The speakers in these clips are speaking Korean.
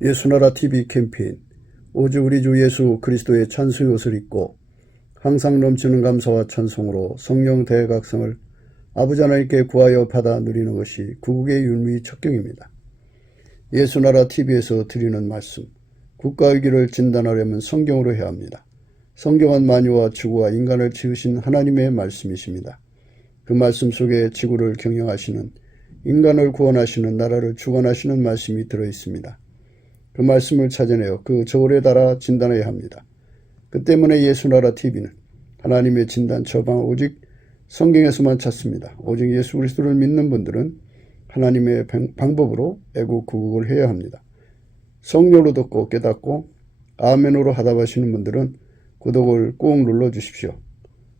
예수나라 TV 캠페인 오직 우리 주 예수 그리스도의 찬송의 옷을 입고 항상 넘치는 감사와 찬송으로 성령 대각성을 아버지 하나님께 구하여 받아 누리는 것이 구국의 윤리 척경입니다. 예수나라 TV에서 드리는 말씀, 국가 위기를 진단하려면 성경으로 해야 합니다. 성경은 만유와 지구와 인간을 지으신 하나님의 말씀이십니다. 그 말씀 속에 지구를 경영하시는, 인간을 구원하시는, 나라를 주관하시는 말씀이 들어있습니다. 그 말씀을 찾아내어 그 저울에 달아 진단해야 합니다. 그 때문에 예수나라 TV는 하나님의 진단 처방 오직 성경에서만 찾습니다. 오직 예수 그리스도를 믿는 분들은 하나님의 방법으로 애국 구국을 해야 합니다. 성령으로 듣고 깨닫고 아멘으로 하답하시는 분들은 구독을 꼭 눌러주십시오.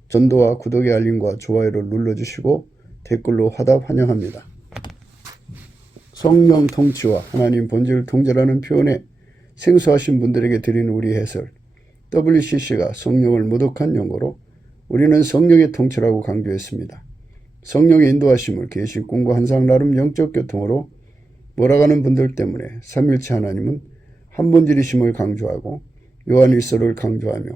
전도와 구독의 알림과 좋아요를 눌러주시고 댓글로 화답 환영합니다. 성령 통치와 하나님 본질 통제라는 표현에 생소하신 분들에게 드리는 우리 해설, WCC가 성령을 모독한 용어로 우리는 성령의 통치라고 강조했습니다. 성령의 인도하심을 계시, 꿈과 환상, 나름 영적 교통으로 몰아가는 분들 때문에 삼일체 하나님은 한 본질이심을 강조하고 요한일서를 강조하며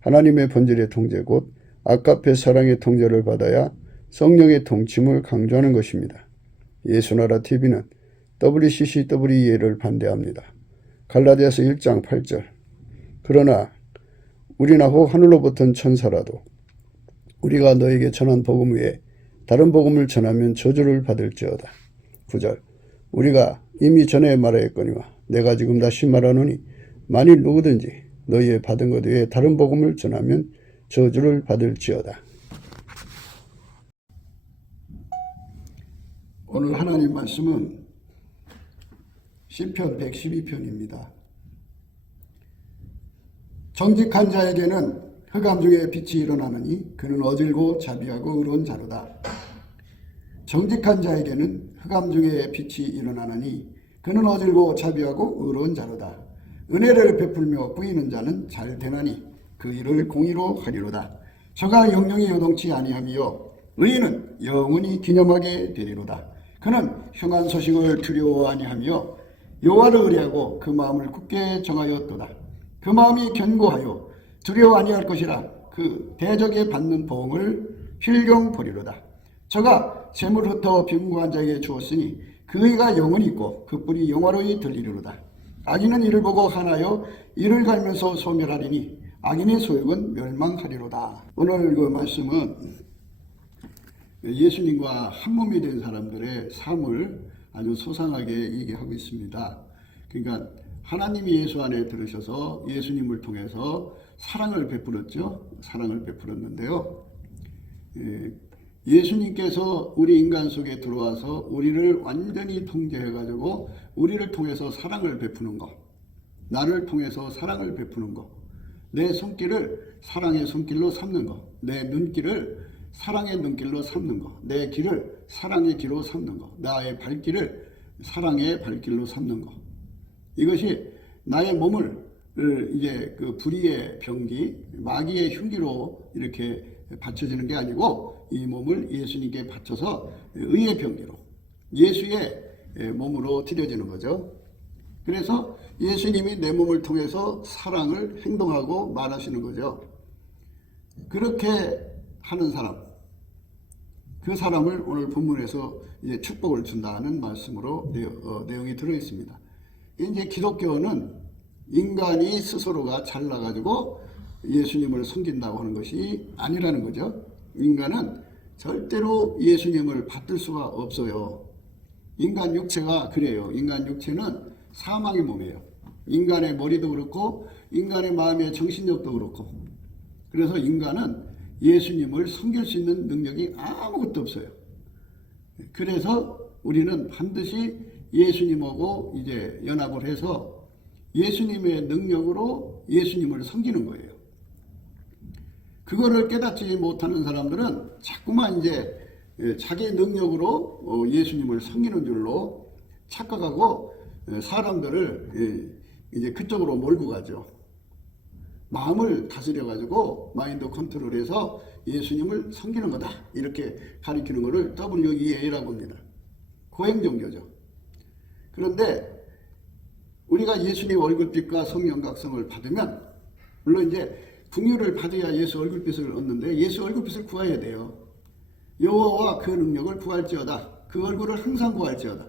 하나님의 본질의 통제 곧 아카페 사랑의 통제를 받아야 성령의 통침을 강조하는 것입니다. 예수나라 TV는 WCCWEA를 반대합니다. 갈라디아서 1장 8절 그러나 우리나 혹 하늘로부터 천사라도 우리가 너에게 전한 복음 외에 다른 복음을 전하면 저주를 받을지어다. 9절 우리가 이미 전에 말하였거니와 내가 지금 다시 말하노니 만일 누구든지 너희의 받은 것 외에 다른 복음을 전하면 저주를 받을지어다. 오늘 하나님 말씀은 시편 112편입니다. 정직한 자에게는 흑암 중에 빛이 일어나느니 그는 어질고 자비하고 의로운 자로다. 정직한 자에게는 흑암 중에 빛이 일어나느니 그는 어질고 자비하고 의로운 자로다. 은혜를 베풀며 꾸이는 자는 잘 되나니 그 일을 공의로 하리로다. 저가 영영이 요동치 아니하며 의인은 영원히 기념하게 되리로다. 그는 흉한 소식을 두려워 아니하며 여호와를 의뢰하고 그 마음을 굳게 정하였도다. 그 마음이 견고하여 두려워 아니할 것이라. 그 대적에 받는 보응을 필경 보리로다. 저가 재물 흩어 빈궁한 자에게 주었으니 그 의가 영원히 있고 그 뿔이 영화로이 들리리로다. 악인은 이를 보고 하나여 이를 갈면서 소멸하리니 악인의 소욕은 멸망하리로다. 오늘 그 말씀은 예수님과 한 몸이 된 사람들의 삶을 아주 소상하게 얘기하고 있습니다. 그러니까 하나님이 예수 안에 들으셔서 예수님을 통해서 사랑을 베풀었죠. 사랑을 베풀었는데요. 예수님께서 우리 인간 속에 들어와서 우리를 완전히 통제해가지고 우리를 통해서 사랑을 베푸는 것, 나를 통해서 사랑을 베푸는 것, 내 손길을 사랑의 손길로 삼는 것, 내 눈길을 사랑의 눈길로 삼는 것, 내 길을 사랑의 길로 삼는 것, 나의 발길을 사랑의 발길로 삼는 것. 이것이 나의 몸을 이제 그 불의의 병기, 마귀의 흉기로 이렇게 받쳐지는 게 아니고 이 몸을 예수님께 바쳐서 의의 병기로 예수의 몸으로 드려지는 거죠. 그래서 예수님이 내 몸을 통해서 사랑을 행동하고 말하시는 거죠. 그렇게 하는 사람, 그 사람을 오늘 본문에서 이제 축복을 준다는 말씀으로 내용이 들어 있습니다. 이제 기독교는 인간이 스스로가 잘나가지고 예수님을 섬긴다고 하는 것이 아니라는 거죠. 인간은 절대로 예수님을 받들 수가 없어요. 인간 육체가 그래요. 인간 육체는 사망의 몸이에요. 인간의 머리도 그렇고 인간의 마음의 정신력도 그렇고, 그래서 인간은 예수님을 섬길 수 있는 능력이 아무것도 없어요. 그래서 우리는 반드시 예수님하고 이제 연합을 해서 예수님의 능력으로 예수님을 섬기는 거예요. 그거를 깨닫지 못하는 사람들은 자꾸만 이제 자기 능력으로 예수님을 섬기는 줄로 착각하고 사람들을 이제 그쪽으로 몰고 가죠. 마음을 다스려가지고 마인드 컨트롤해서 예수님을 섬기는 거다, 이렇게 가리키는 것을 WEA라고 합니다. 고행종교죠. 그런데 우리가 예수님 얼굴빛과 성령 각성을 받으면, 물론 이제 긍휼을 받아야 예수 얼굴빛을 얻는데 예수 얼굴빛을 구해야 돼요. 여호와와 그 능력을 구할지어다. 그 얼굴을 항상 구할지어다.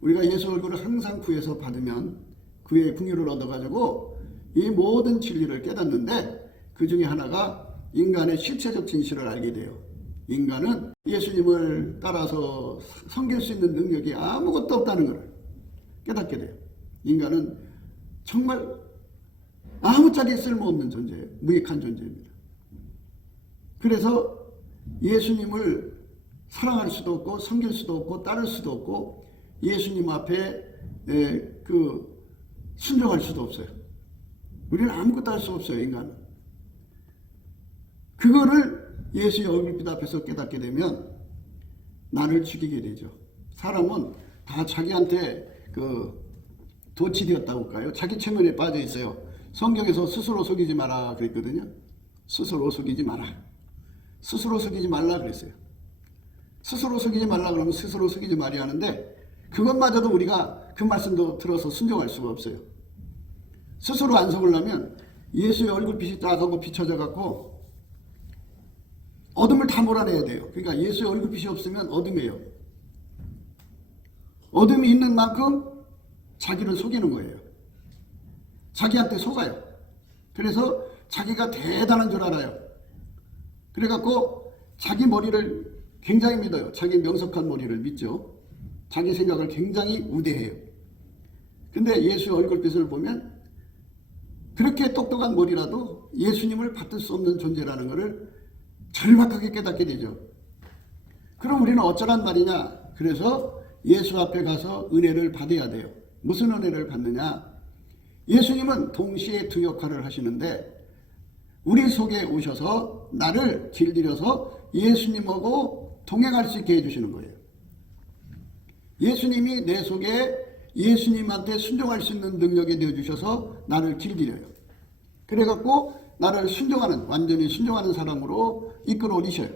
우리가 예수 얼굴을 항상 구해서 받으면 그의 긍휼을 얻어가지고 이 모든 진리를 깨닫는데, 그 중에 하나가 인간의 실체적 진실을 알게 돼요. 인간은 예수님을 따라서 섬길 수 있는 능력이 아무것도 없다는 것을 깨닫게 돼요. 인간은 정말 아무짝에 쓸모없는 존재예요. 무익한 존재입니다. 그래서 예수님을 사랑할 수도 없고 섬길 수도 없고 따를 수도 없고 예수님 앞에 순종할 수도 없어요. 우리는 아무것도 할 수 없어요. 인간은. 그거를 예수의 얼굴빛 앞에서 깨닫게 되면 나를 죽이게 되죠. 사람은 다 자기한테 도취되었다고 할까요? 자기 체면에 빠져 있어요. 성경에서 스스로 속이지 마라 그랬거든요. 스스로 속이지 마라. 스스로 속이지 말라 그랬어요. 스스로 속이지 말라 그러면 스스로 속이지 말아야 하는데, 그것마저도 우리가 그 말씀도 들어서 순종할 수가 없어요. 스스로 안 속으려면 예수의 얼굴빛이 딱 비춰져 갖고 어둠을 다 몰아내야 돼요. 그러니까 예수의 얼굴빛이 없으면 어둠이에요. 어둠이 있는 만큼 자기를 속이는 거예요. 자기한테 속아요. 그래서 자기가 대단한 줄 알아요. 그래갖고 자기 머리를 굉장히 믿어요. 자기 명석한 머리를 믿죠. 자기 생각을 굉장히 우대해요. 근데 예수의 얼굴빛을 보면 그렇게 똑똑한 머리라도 예수님을 받을 수 없는 존재라는 것을 절박하게 깨닫게 되죠. 그럼 우리는 어쩌란 말이냐? 그래서 예수 앞에 가서 은혜를 받아야 돼요. 무슨 은혜를 받느냐? 예수님은 동시에 두 역할을 하시는데, 우리 속에 오셔서 나를 길들여서 예수님하고 동행할 수 있게 해주시는 거예요. 예수님이 내 속에 예수님한테 순종할 수 있는 능력이 되어주셔서 나를 길들여요. 그래갖고 나를 완전히 순종하는 사람으로 이끌어 올리셔요.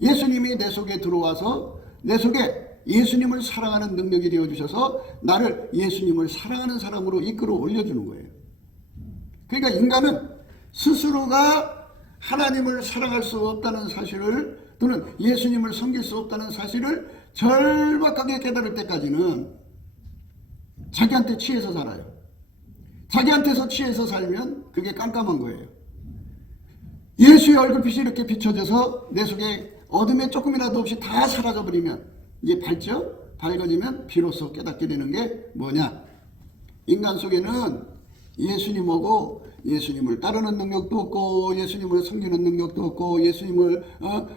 예수님이 내 속에 들어와서 내 속에 예수님을 사랑하는 능력이 되어주셔서 나를 예수님을 사랑하는 사람으로 이끌어 올려주는 거예요. 그러니까 인간은 스스로가 하나님을 사랑할 수 없다는 사실을, 또는 예수님을 섬길 수 없다는 사실을 절박하게 깨달을 때까지는 자기한테 취해서 살아요. 자기한테서 취해서 살면 그게 깜깜한 거예요. 예수의 얼굴빛이 이렇게 비춰져서 내 속에 어둠에 조금이라도 없이 다 사라져버리면, 이제 밝아지면 비로소 깨닫게 되는 게 뭐냐? 인간 속에는 예수님하고 예수님을 따르는 능력도 없고, 예수님을 섬기는 능력도 없고, 예수님을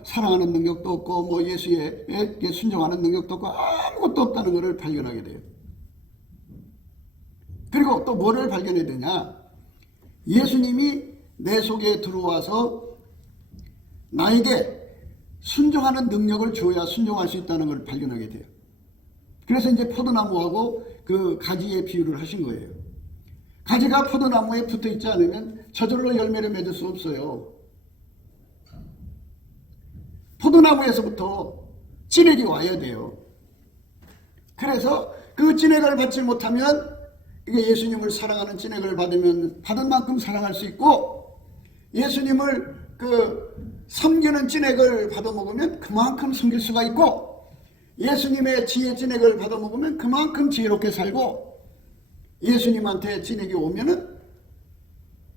사랑하는 능력도 없고, 뭐 예수에 순종하는 능력도 없고, 아무것도 없다는 것을 발견하게 돼요. 그리고 또 뭐를 발견해야 되냐? 예수님이 내 속에 들어와서 나에게 순종하는 능력을 줘야 순종할 수 있다는 걸 발견하게 돼요. 그래서 이제 포도나무하고 그 가지의 비유를 하신 거예요. 가지가 포도나무에 붙어 있지 않으면 저절로 열매를 맺을 수 없어요. 포도나무에서부터 진액이 와야 돼요. 그래서 그 진액을 받지 못하면, 이게 예수님을 사랑하는 진액을 받은 만큼 사랑할 수 있고, 예수님을 섬기는 진액을 받아먹으면 그만큼 섬길 수가 있고, 예수님의 지혜 진액을 받아먹으면 그만큼 지혜롭게 살고, 예수님한테 진액이 오면은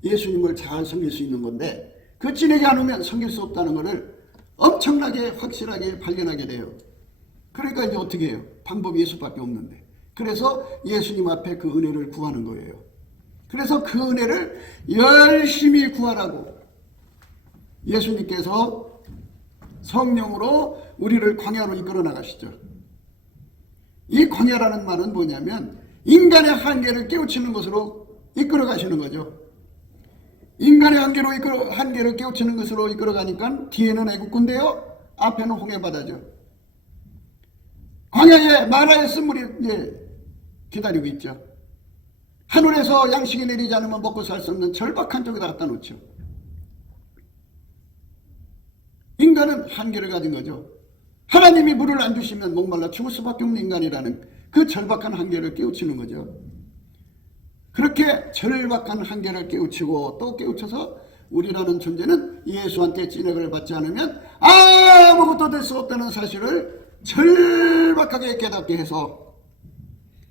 예수님을 잘 섬길 수 있는 건데, 그 진액이 안 오면 섬길 수 없다는 것을 엄청나게 확실하게 발견하게 돼요. 그러니까 이제 어떻게 해요? 방법이 예수밖에 없는데. 그래서 예수님 앞에 그 은혜를 구하는 거예요. 그래서 그 은혜를 열심히 구하라고 예수님께서 성령으로 우리를 광야로 이끌어 나가시죠. 이 광야라는 말은 뭐냐면 인간의 한계를 깨우치는 것으로 이끌어 가시는 거죠. 인간의 한계를 깨우치는 것으로 이끌어 가니까 뒤에는 애국군데요, 앞에는 홍해바다죠. 광야에 마라의 쓴물이 기다리고 있죠. 하늘에서 양식이 내리지 않으면 먹고 살 수 없는 절박한 쪽에다 갖다 놓죠. 인간은 한계를 가진 거죠. 하나님이 물을 안 주시면 목말라 죽을 수밖에 없는 인간이라는 그 절박한 한계를 깨우치는 거죠. 그렇게 절박한 한계를 깨우치고 또 깨우쳐서 우리라는 존재는 예수한테 찐액을 받지 않으면 아무것도 될 수 없다는 사실을 절박하게 깨닫게 해서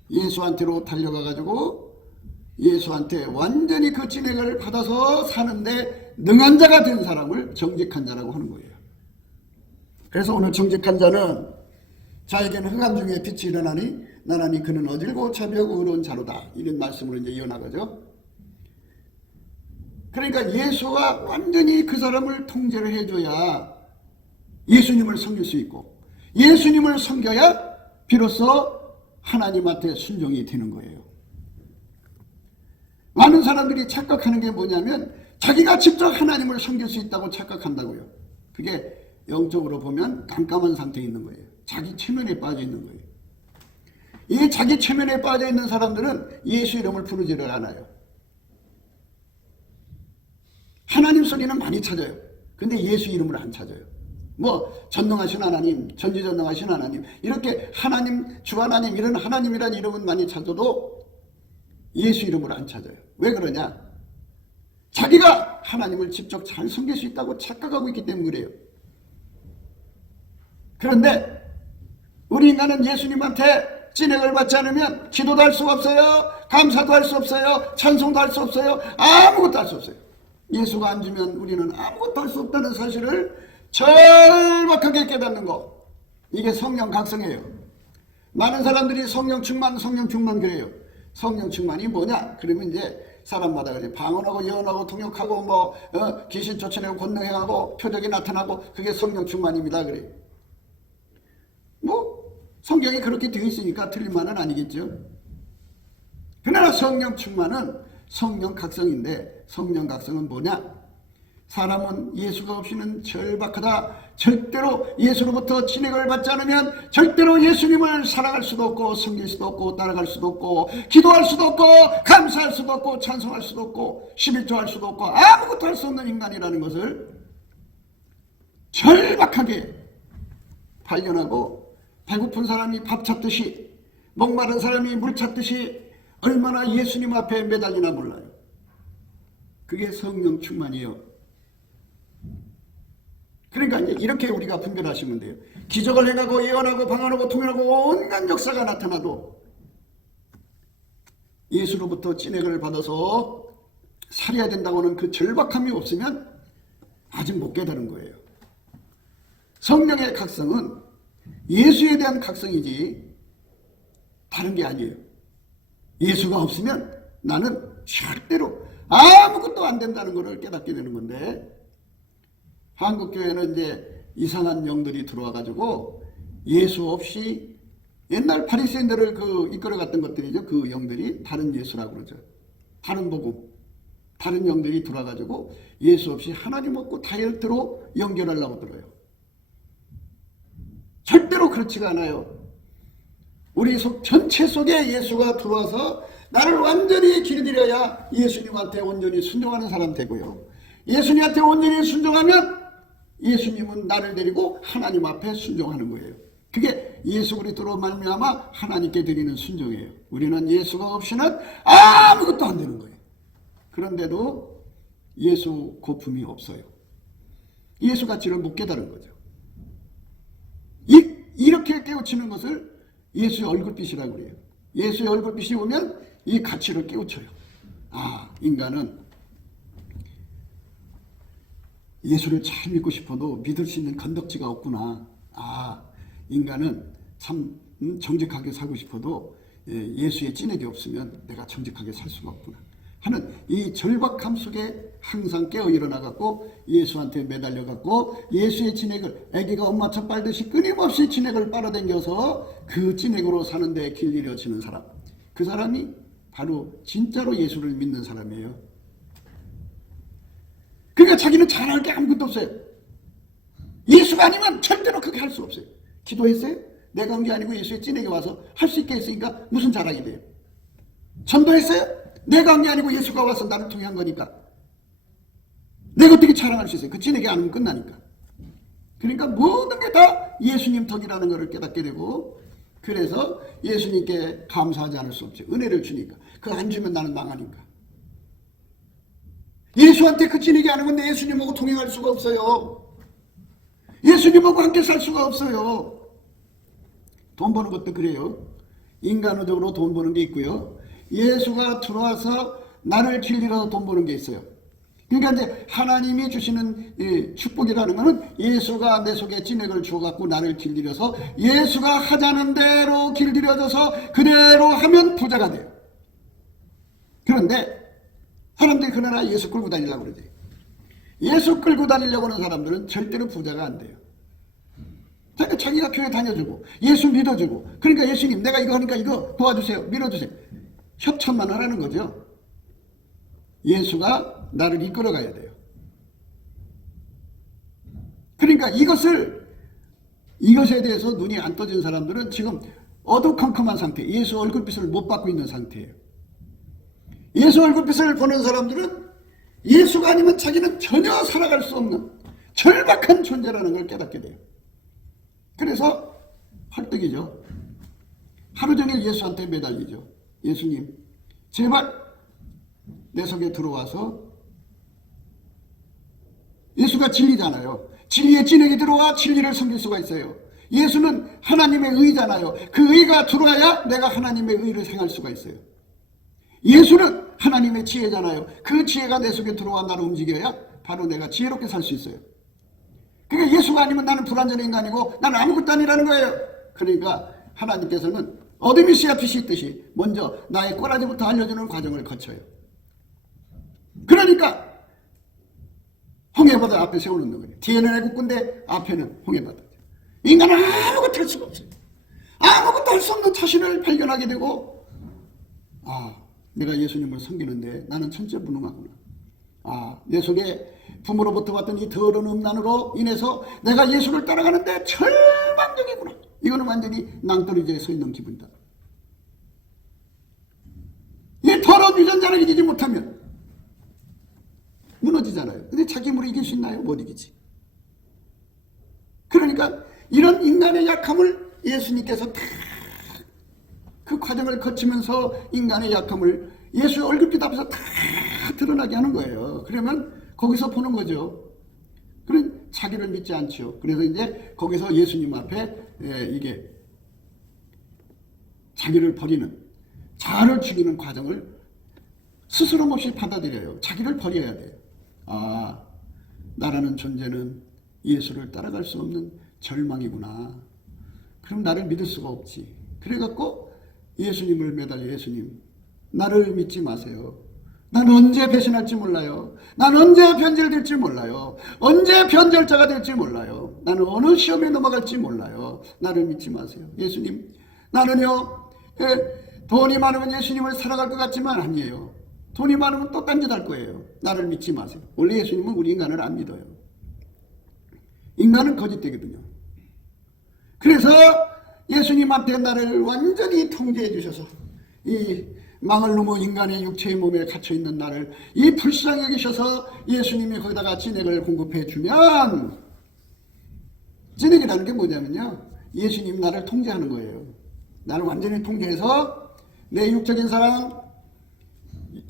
예수한테로 달려가 가지고 예수한테 완전히 그 찐액을 받아서 사는데 능한 자가 된 사람을 정직한 자라고 하는 거예요. 그래서 오늘 정직한 자는 자에게는 흑암 중에 빛이 일어나니 나나니 그는 어질고 자비하고 의로운 자로다. 이런 말씀으로 이제 이어나가죠. 그러니까 예수가 완전히 그 사람을 통제를 해줘야 예수님을 섬길 수 있고 예수님을 섬겨야 비로소 하나님한테 순종이 되는 거예요. 많은 사람들이 착각하는 게 뭐냐면 자기가 직접 하나님을 섬길 수 있다고 착각한다고요. 그게 영적으로 보면 깜깜한 상태에 있는 거예요. 자기 체면에 빠져 있는 거예요. 이 자기 체면에 빠져 있는 사람들은 예수 이름을 부르지를 않아요. 하나님 소리는 많이 찾아요. 근데 예수 이름을 안 찾아요. 뭐 전능하신 하나님, 전지전능하신 하나님, 이렇게 하나님, 주 하나님, 이런 하나님이라는 이름은 많이 찾아도 예수 이름을 안 찾아요. 왜 그러냐? 자기가 하나님을 직접 잘 섬길 수 있다고 착각하고 있기 때문에 그래요. 그런데 우리 인간은 예수님한테 찐액을 받지 않으면 기도도 할 수가 없어요. 감사도 할 수 없어요. 찬송도 할 수 없어요. 아무것도 할 수 없어요. 예수가 안 주면 우리는 아무것도 할 수 없다는 사실을 절박하게 깨닫는 거. 이게 성령 각성이에요. 많은 사람들이 성령 충만 그래요. 성령 충만이 뭐냐? 그러면 이제 사람마다 그래 방언하고 예언하고 통역하고 귀신 쫓아내고 권능행하고 표적이 나타나고 그게 성령 충만입니다. 그래요. 성경이 그렇게 되어 있으니까 틀린 말은 아니겠죠. 그러나 성령 충만은 성령 각성인데 성령 각성은 뭐냐? 사람은 예수가 없이는 절박하다. 절대로 예수로부터 진액을 받지 않으면 절대로 예수님을 사랑할 수도 없고 섬길 수도 없고 따라갈 수도 없고 기도할 수도 없고 감사할 수도 없고 찬송할 수도 없고 11조 할 수도 없고 아무것도 할 수 없는 인간이라는 것을 절박하게 발견하고 배고픈 사람이 밥 찾듯이 목마른 사람이 물 찾듯이 얼마나 예수님 앞에 매달리나 몰라요. 그게 성령 충만이에요. 그러니까 이제 이렇게 우리가 분별하시면 돼요. 기적을 행하고 예언하고 방언하고 통역하고 온갖 역사가 나타나도 예수로부터 찐액을 받아서 살아야 된다고 하는 그 절박함이 없으면 아직 못 깨달은 거예요. 성령의 각성은 예수에 대한 각성이지 다른 게 아니에요. 예수가 없으면 나는 절대로 아무것도 안 된다는 것을 깨닫게 되는 건데 한국교회는 이제 이상한 영들이 들어와가지고 예수 없이 옛날 바리새인들을 이끌어갔던 것들이죠. 그 영들이 다른 예수라고 그러죠. 다른 복음, 다른 영들이 들어와가지고 예수 없이 하나님 없고 다이어트로 연결하려고 들어요. 절대로 그렇지가 않아요. 우리 전체 속에 예수가 들어와서 나를 완전히 길들여야 예수님한테 온전히 순종하는 사람 되고요. 예수님한테 온전히 순종하면 예수님은 나를 데리고 하나님 앞에 순종하는 거예요. 그게 예수 그리스도로 말미암아 하나님께 드리는 순종이에요. 우리는 예수가 없이는 아무것도 안 되는 거예요. 그런데도 예수 고품이 없어요. 예수 가치를 못 깨달은 거죠. 이렇게 깨우치는 것을 예수의 얼굴빛이라고 그래요. 예수의 얼굴빛이 오면 이 가치를 깨우쳐요. 인간은 예수를 잘 믿고 싶어도 믿을 수 있는 건덕지가 없구나. 인간은 참 정직하게 살고 싶어도 예수의 찐액이 없으면 내가 정직하게 살 수가 없구나 하는 이 절박함 속에 항상 깨어 일어나갖고 예수한테 매달려갖고 예수의 찐액을 애기가 엄마 젖 빨듯이 끊임없이 찐액을 빨아당겨서 그 찐액으로 사는데 길 잃어지는 사람, 그 사람이 바로 진짜로 예수를 믿는 사람이에요. 그러니까 자기는 잘할 게 아무것도 없어요. 예수가 아니면 절대로 그렇게 할 수 없어요. 기도했어요? 내가 한 게 아니고 예수의 찐액이 와서 할 수 있게 했으니까 무슨 자랑이 돼요? 전도했어요? 내가 한 게 아니고 예수가 와서 나를 통해 한 거니까 내가 어떻게 자랑할 수 있어요? 그 찐액이 안 오면 끝나니까. 그러니까 모든 게 다 예수님 덕이라는 것을 깨닫게 되고 그래서 예수님께 감사하지 않을 수 없죠. 은혜를 주니까. 그거 안 주면 나는 망하니까. 예수한테 그 지내게 하는 건데 예수님하고 동행할 수가 없어요. 예수님하고 함께 살 수가 없어요. 돈 버는 것도 그래요. 인간적으로 돈 버는 게 있고요. 예수가 들어와서 나를 길들여서 돈 버는 게 있어요. 그러니까 이제 하나님이 주시는 축복이라는 것은 예수가 내 속에 진액을 주어갖고 나를 길들여서 예수가 하자는 대로 길들여져서 그대로 하면 부자가 돼요. 그런데 사람들이 그러나 예수 끌고 다니려고 그러지. 예수 끌고 다니려고 하는 사람들은 절대로 부자가 안 돼요. 그러니까 자기가 교회 다녀주고 예수 믿어주고 그러니까 예수님 내가 이거 하니까 이거 도와주세요. 밀어주세요. 협찬만 하라는 거죠. 예수가 나를 이끌어가야 돼요. 그러니까 이것에 대해서 눈이 안 떠진 사람들은 지금 어두컴컴한 상태, 예수 얼굴빛을 못 받고 있는 상태예요. 예수 얼굴빛을 보는 사람들은 예수가 아니면 자기는 전혀 살아갈 수 없는 절박한 존재라는 걸 깨닫게 돼요. 그래서 헐떡이죠. 하루 종일 예수한테 매달리죠. 예수님 제발 내 속에 들어와서 예수가 진리잖아요. 진리의 진액이 들어와 진리를 섬길 수가 있어요. 예수는 하나님의 의잖아요. 그 의가 들어와야 내가 하나님의 의를 행할 수가 있어요. 예수는 하나님의 지혜잖아요. 그 지혜가 내 속에 들어와 나를 움직여야 바로 내가 지혜롭게 살 수 있어요. 그러니까 예수가 아니면 나는 불완전한 인간이고 나는 아무것도 아니라는 거예요. 그러니까 하나님께서는 어둠이 씨앗 빛이 있듯이 먼저 나의 꼬라지부터 알려주는 과정을 거쳐요. 그러니까 홍해바다 앞에 세워놓는 거예요. 뒤에는 애국군데 앞에는 홍해바다. 인간은 아무것도 할 수가 없어요. 아무것도 할 수 없는 자신을 발견하게 되고 내가 예수님을 섬기는데 나는 천재무능하구나. 내 속에 부모로부터 왔던 이 더러운 음란으로 인해서 내가 예수를 따라가는데 절망적이구나. 이거는 완전히 낭떠러지에 서 있는 기분이다. 이 더러운 유전자를 이기지 못하면 무너지잖아요. 근데 자기 힘으로 이길 수 있나요? 못 이기지. 그러니까 이런 인간의 약함을 예수님께서 다 그 과정을 거치면서 인간의 약함을 예수의 얼굴빛 앞에서 다 드러나게 하는 거예요. 그러면 거기서 보는 거죠. 그런 자기를 믿지 않죠. 그래서 이제 거기서 예수님 앞에 이게 자기를 버리는 자아를 죽이는 과정을 스스럼 없이 받아들여요. 자기를 버려야 돼요. 나라는 존재는 예수를 따라갈 수 없는 절망이구나. 그럼 나를 믿을 수가 없지. 그래갖고 예수님을 매달려 예수님 나를 믿지 마세요. 난 언제 배신할지 몰라요. 난 언제 변절될지 몰라요. 언제 변절자가 될지 몰라요. 나는 어느 시험에 넘어갈지 몰라요. 나를 믿지 마세요. 예수님 나는요 돈이 많으면 예수님을 살아갈 것 같지만 아니에요. 돈이 많으면 또 딴짓할 거예요. 나를 믿지 마세요. 원래 예수님은 우리 인간을 안 믿어요. 인간은 거짓되거든요. 그래서 예수님한테 나를 완전히 통제해 주셔서 이 망을 넘어 인간의 육체의 몸에 갇혀있는 나를 이 불쌍히 여기셔서 예수님이 거기다가 진액을 공급해 주면 진액이라는 게 뭐냐면요 예수님 나를 통제하는 거예요. 나를 완전히 통제해서 내 육적인 사랑,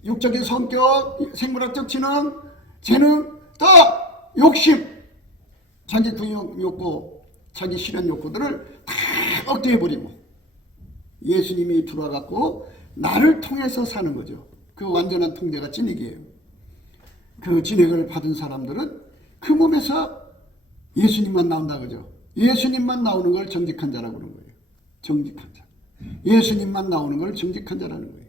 육적인 성격, 생물학적 지능, 재능, 또 욕심, 자기 근육 욕구, 자기 실현 욕구들을 다 억제해버리고 예수님이 들어와갖고 나를 통해서 사는 거죠. 그 완전한 통제가 진액이에요. 그 진액을 받은 사람들은 그 몸에서 예수님만 나온다 그죠. 예수님만 나오는 걸 정직한 자라고 그러는 거예요. 정직한 자. 예수님만 나오는 걸 정직한 자라는 거예요.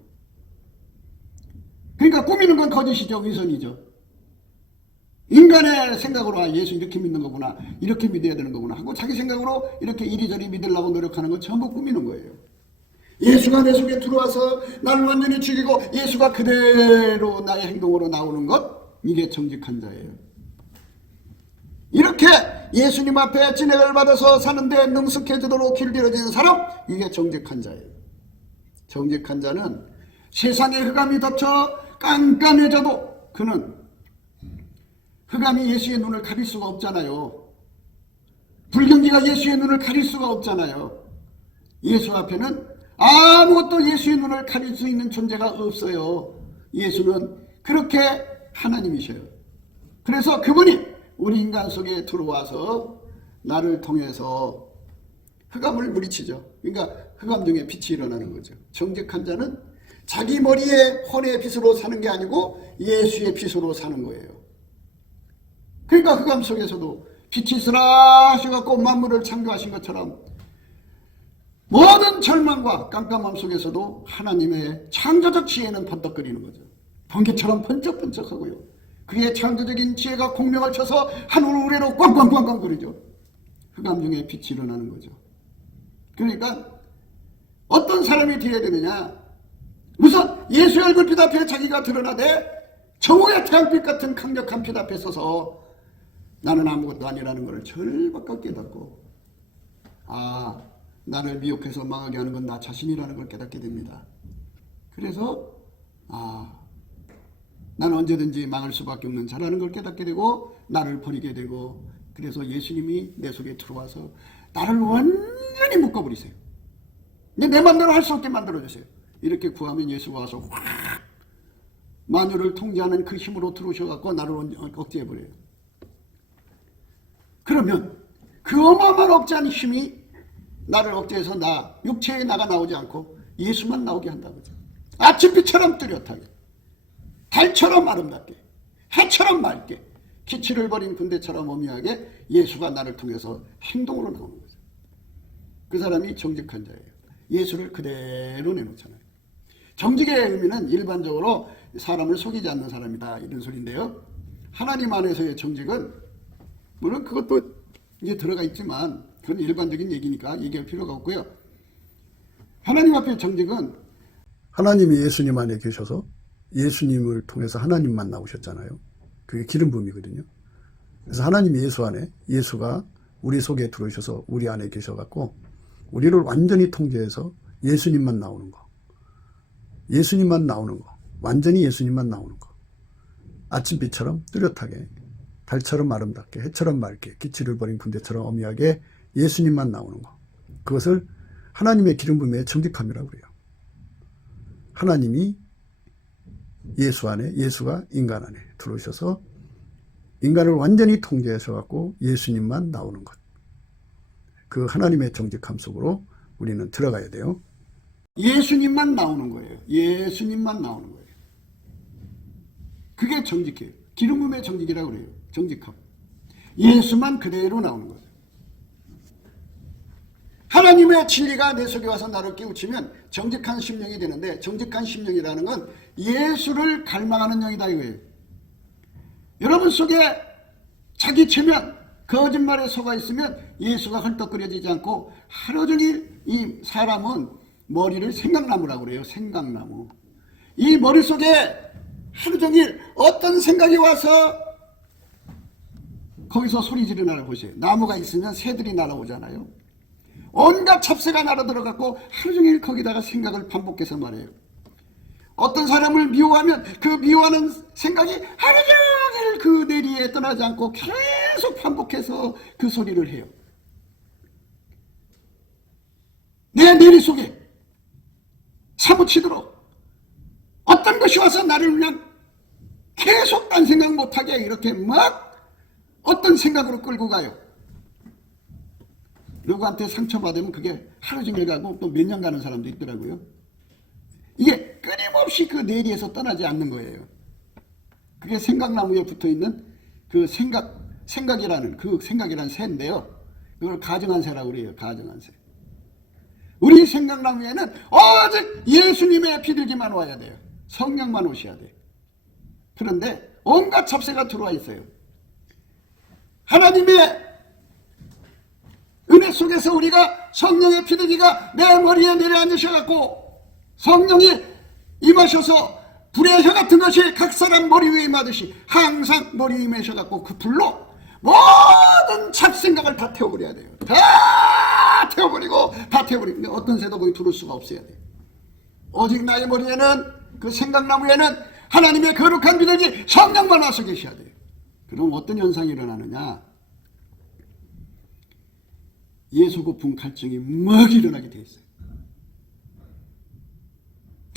그러니까 꾸미는 건 거짓이죠. 위선이죠. 인간의 생각으로 예수 이렇게 믿는 거구나, 이렇게 믿어야 되는 거구나 하고 자기 생각으로 이렇게 이리저리 믿으려고 노력하는 건 전부 꾸미는 거예요. 예수가 내 속에 들어와서 나를 완전히 죽이고 예수가 그대로 나의 행동으로 나오는 것, 이게 정직한 자예요. 이렇게 예수님 앞에 진액을 받아서 사는데 능숙해지도록 길들여지는 사람, 이게 정직한 자예요. 정직한 자는 세상의 흑암이 덮쳐 깜깜해져도 그는 흑암이 예수의 눈을 가릴 수가 없잖아요. 불경기가 예수의 눈을 가릴 수가 없잖아요. 예수 앞에는 아무것도 예수의 눈을 가릴 수 있는 존재가 없어요. 예수는 그렇게 하나님이셔요. 그래서 그분이 우리 인간 속에 들어와서 나를 통해서 흑암을 물리치죠. 그러니까 흑암 중에 빛이 일어나는 거죠. 정직한 자는 자기 머리의 혼의 빛으로 사는 게 아니고 예수의 빛으로 사는 거예요. 그러니까 흑암 속에서도 빛이 있으라 하셔갖고 만물을 창조하신 것처럼 모든 절망과 깜깜함 속에서도 하나님의 창조적 지혜는 번쩍거리는 거죠. 번개처럼 번쩍번쩍하고요. 그의 창조적인 지혜가 공명을 쳐서 하늘 우레로 꽝꽝꽝꽝 거리죠. 흑암 중에 빛이 일어나는 거죠. 그러니까 어떤 사람이 되어야 되느냐. 우선 예수의 얼굴빛 앞에 자기가 드러나되 정오의 태양빛 같은 강력한 빛 앞에 서서 나는 아무것도 아니라는 것을 절박하게 깨닫고 나를 미혹해서 망하게 하는 건 나 자신이라는 걸 깨닫게 됩니다. 그래서 나는 언제든지 망할 수밖에 없는 자라는 걸 깨닫게 되고 나를 버리게 되고 그래서 예수님이 내 속에 들어와서 나를 완전히 묶어버리세요. 내 맘대로 할 수 없게 만들어주세요. 이렇게 구하면 예수가 와서 확 만유를 통제하는 그 힘으로 들어오셔갖고 나를 억제해버려요. 그러면 그 어마어마한 억제하는 힘이 나를 억제해서 육체의 나가 나오지 않고 예수만 나오게 한다고죠. 아침빛처럼 뚜렷하게, 달처럼 아름답게, 해처럼 맑게, 기치를 버린 군대처럼 오묘하게 예수가 나를 통해서 행동으로 나오는 거죠. 그 사람이 정직한 자예요. 예수를 그대로 내놓잖아요. 정직의 의미는 일반적으로 사람을 속이지 않는 사람이다 이런 소리인데요. 하나님 안에서의 정직은 물론 그것도 이제 들어가 있지만 그건 일반적인 얘기니까 얘기할 필요가 없고요. 하나님 앞의 정직은 하나님이 예수님 안에 계셔서 예수님을 통해서 하나님만 나오셨잖아요. 그게 기름 부음이거든요. 그래서 하나님이 예수 안에 예수가 우리 속에 들어오셔서 우리 안에 계셔갖고 우리를 완전히 통제해서 예수님만 나오는 거. 예수님만 나오는 거. 완전히 예수님만 나오는 거. 아침빛처럼 뚜렷하게 달처럼 아름답게 해처럼 맑게 기치를 버린 군대처럼 어미하게 예수님만 나오는 거. 그것을 하나님의 기름 부음의 정직함이라고 그래요. 하나님이 예수 안에 예수가 인간 안에 들어오셔서 인간을 완전히 통제하셔갖고 예수님만 나오는 것. 그 하나님의 정직함 속으로 우리는 들어가야 돼요. 예수님만 나오는 거예요. 예수님만 나오는 거예요. 그게 정직해요. 기름 부음의 정직이라고 그래요. 정직함. 예수만 그대로 나오는 거죠. 하나님의 진리가 내 속에 와서 나를 깨우치면 정직한 심령이 되는데 정직한 심령이라는 건 예수를 갈망하는 영이다 이거예요. 여러분 속에 자기 체면, 거짓말에 속아 있으면 예수가 헐떡거려지지 않고 하루 종일 이 사람은 머리를 생각나무라고 그래요. 생각나무. 이 머릿속에 하루 종일 어떤 생각이 와서 거기서 소리 지르나를 보세요. 나무가 있으면 새들이 날아오잖아요. 온갖 잡새가 날아들어갖고 하루 종일 거기다가 생각을 반복해서 말해요. 어떤 사람을 미워하면 그 미워하는 생각이 하루 종일 그 내리에 떠나지 않고 계속 반복해서 그 소리를 해요. 내 내리 속에 사무치도록 어떤 것이 와서 나를 그냥 계속 딴 생각 못하게 이렇게 막 어떤 생각으로 끌고 가요. 누구한테 상처받으면 그게 하루 종일 가고 또 몇 년 가는 사람도 있더라고요. 이게 끊임없이 그 내리에서 떠나지 않는 거예요. 그게 생각나무에 붙어있는 그 생각이라는 새인데요. 그걸 가정한 새라고 그래요. 가정한 새. 우리 생각나무에는 오직 예수님의 비둘기만 와야 돼요. 성령만 오셔야 돼요. 그런데 온갖 잡새가 들어와 있어요. 하나님의 은혜 속에서 우리가 성령의 비둘기가 내 머리에 내려앉으셔갖고 성령이 임하셔서 불의 혀 같은 것이 각 사람 머리 위에 임하듯이 항상 머리 위에 임하셔갖고 그 불로 모든 잡생각을 다 태워버려야 돼요. 다 태워버리고 어떤 새도 거기 들어올 수가 없어야 돼요. 오직 나의 머리에는 그 생각나무에는 하나님의 거룩한 비둘기 성령만 와서 계셔야 돼요. 그럼 어떤 현상이 일어나느냐? 예수고품 갈증이 막 일어나게 돼 있어요.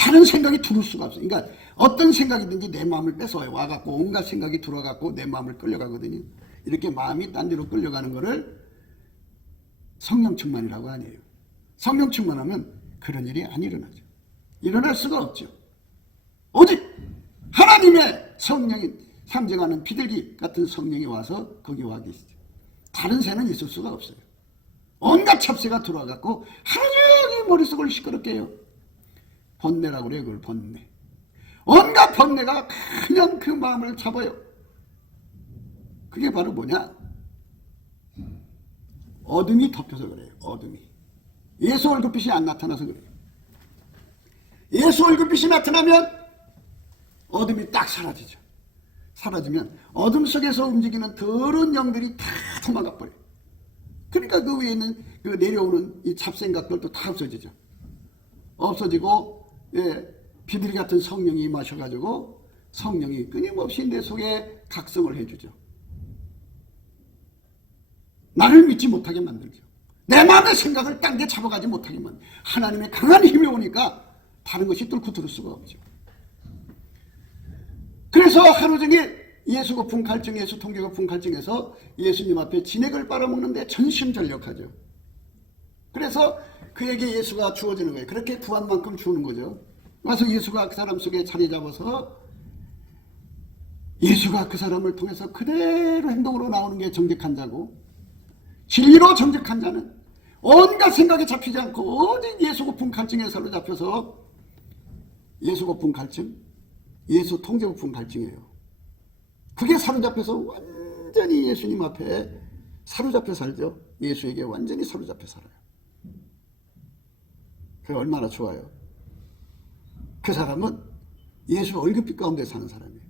다른 생각이 들을 수가 없어요. 그러니까 어떤 생각이든지 내 마음을 뺏어와요. 와갖고 온갖 생각이 들어갖고 내 마음을 끌려가거든요. 이렇게 마음이 딴 데로 끌려가는 거를 성령 충만이라고 하네요. 성령 충만하면 그런 일이 안 일어나죠. 일어날 수가 없죠. 오직 하나님의 성령이 상징하는 비둘기 같은 성령이 와서 거기 와 계시죠. 다른 새는 있을 수가 없어요. 온갖 잡새가 들어와갖고 하루 종일 머릿속을 시끄럽게 해요. 번뇌라고 그래요. 그걸 번뇌. 온갖 번뇌가 그냥 그 마음을 잡아요. 그게 바로 뭐냐? 어둠이 덮여서 그래요. 어둠이. 예수 얼굴빛이 안 나타나서 그래요. 예수 얼굴빛이 나타나면 어둠이 딱 사라지죠. 사라지면 어둠 속에서 움직이는 더러운 영들이 다 도망가 버려요. 그러니까 그 위에 있는 그 내려오는 이 잡생각들도 다 없어지죠. 없어지고 비둘기 같은 성령이 임하셔가지고 성령이 끊임없이 내 속에 각성을 해주죠. 나를 믿지 못하게 만들죠. 내 마음의 생각을 딴 데 잡아가지 못하게 만들죠. 하나님의 강한 힘이 오니까 다른 것이 뚫고 들을 수가 없죠. 그래서 하루 종일 예수 거품 갈증, 예수 통계 거품 갈증에서 예수님 앞에 진액을 빨아먹는데 전심전력하죠. 그래서 그에게 예수가 주어지는 거예요. 그렇게 구한 만큼 주는 거죠. 와서 예수가 그 사람 속에 자리 잡아서 예수가 그 사람을 통해서 그대로 행동으로 나오는 게 정직한 자고, 진리로 정직한 자는 온갖 생각에 잡히지 않고 오직 예수 거품 갈증에 사로잡혀서, 예수 거품 갈증, 예수 통제 거품 갈증이에요. 그게 사로잡혀서 완전히 예수님 앞에 사로잡혀 살죠. 예수에게 완전히 사로잡혀 살아요. 그게 얼마나 좋아요. 그 사람은 예수 얼굴빛 가운데 사는 사람이에요.